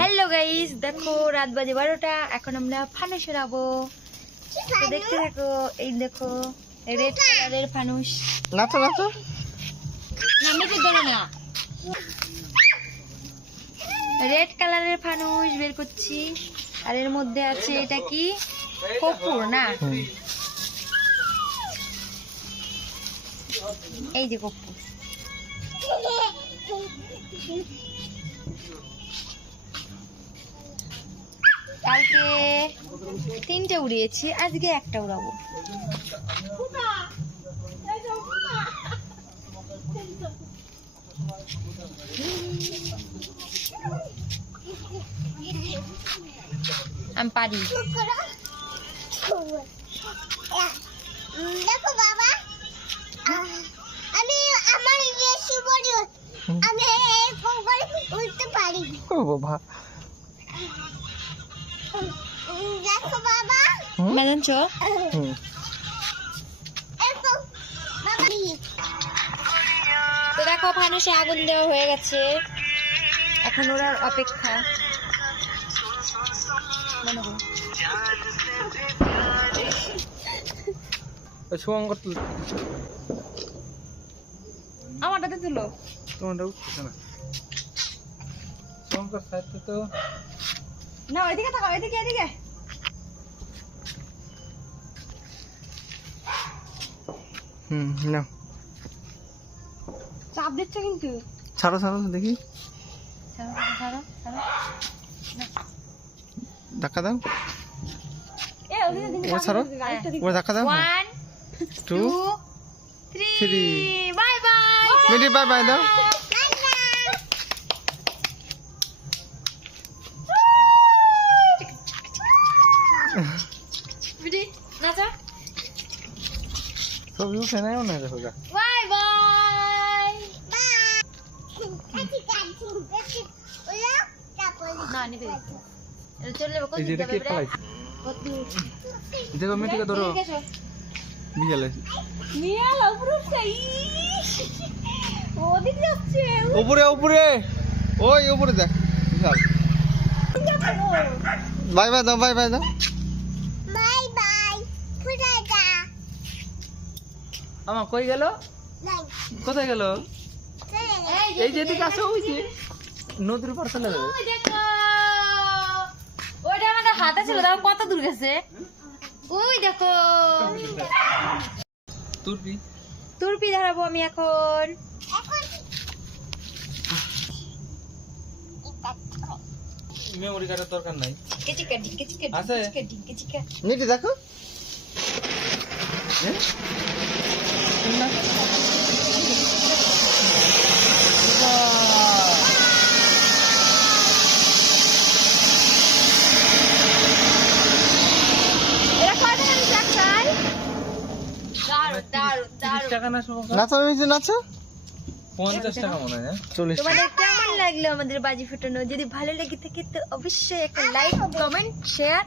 Hello guys দেখো রাত বাজে বারোটা এখন আমরা ফানুস উড়াবো দেখতে থাকো এই দেখো রেড কালারের ফানুস। নাচো নাচো। না মেটে ধরো না। রেড কালারের ফানুস বের করছি। আর এর মধ্যে আছে এটা কি? কপুর না? এই যে কপুর কালকে তিনটে উড়িয়েছি আজকে একটা উড়াবো। আমি পারি। দেখো বাবা আমি আমার ইয়ে আমি এই পুকুরে উঠতে পারি ও বাবা। দেখো বাবা। বাবা তো দেখো ফানুসে আগুন দেওয়া হয়ে গেছে। এখন ওরা অপেক্ষা। মনে আমারটাতে তুলো। তোমারটা উঠতেছে না। শুভঙ্কর সাইডে তো না ওইদিকে থাকো এদিকে এদিকে। হুম না চাপ দিচ্ছে কিন্তু। ছাড়ো ছাড়ো দেখি। ধাক্কা দাও। ও ছাড়ো। ও ধাক্কা দাও। টু bye. মিটি বাই বাই দাও। যে। এটা যাবে কে রে? পালাইছে কোথায়? দেখো ধরো। বিকেলে উপরে উপরে উপরে ওই উপরে দেখ বিশাল। বাই বাই দাও বাই বাই দাও। Bye bye. আমার কই গেল? কোথায় গেল? এই যে, এই যে এদিকে আসো ওই যে। নদীর পার চলে যাবে। ওইটা আমাদের হাতে ছিল দেখো কত দূর গেছে। ওই দেখো। তুরবি তুরপি ধরাবো আমি এখন। এখন। মেমোরি কার্ডের দরকার নাই। আছে? নিটি দেখো। মনে হয় কেমন লাগল আমাদের বাজি ফুটানো? যদি ভালো লেগে থাকে তো অবশ্যই একটা লাইক কমেন্ট শেয়ার